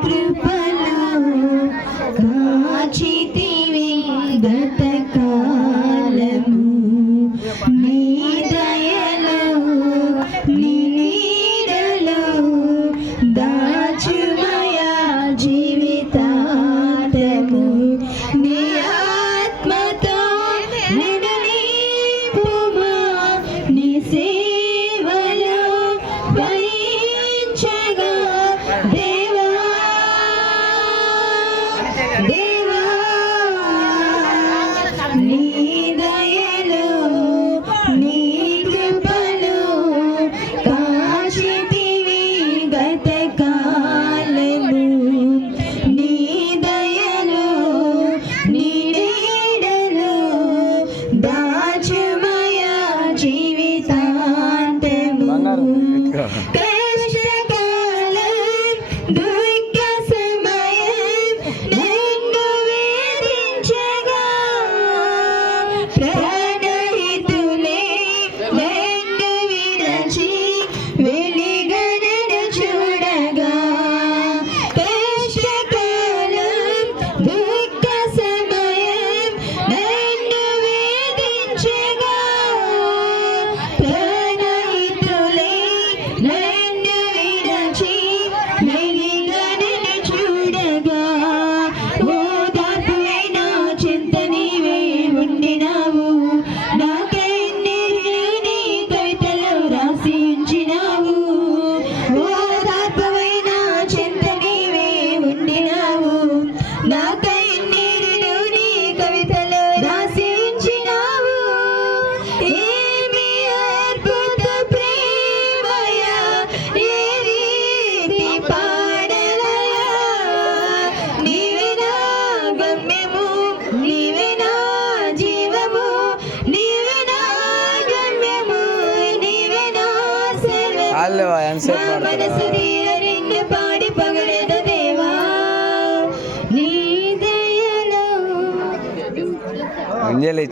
కృపలో కాచితివి గతకాలము నీ దయలో నీ నీడలో దాచుమయా జీవితాంతము నీ ఆత్మతో నన్ను నింపుమా నీ సేవలో ఫలించగా దేవా దేవా నీ దయలో నీ కృపలో కాచితివి గతకాలము నీ దయలో నీ నీడలో దాచుమయా జీవితాంతము కష్టకాలం దుఃఖ సమయం నన్ను వేధించగా ప్రాణహితులే నన్ను విరచి వెలిగనను చూడగా కష్టకాలం దుఃఖ సమయం నన్ను వేధించగా ప్రాణహితులే నన్ను విరచి వెలిగనను చూడగా ఓదార్పువై నా చింత నీవే ఉండినావు నా కన్నీరు నీ కవితలో రాసి ఉంచినావు ఓదార్పువై నా చింత నీవే ఉండినావు నా కన్నీరు నీ కవితలో రాసి ఉంచినావు ఏమి అద్భుత ప్రేమయా ఏ రీతి పాడలయా నీవే నా గమ్యము నీవే నా జీవము నీవే నా గమ్యము నీవే నా సర్వము నా మనసు తీర నిన్ను పాడి పగడెద దేవా నీ దయలో అంజలి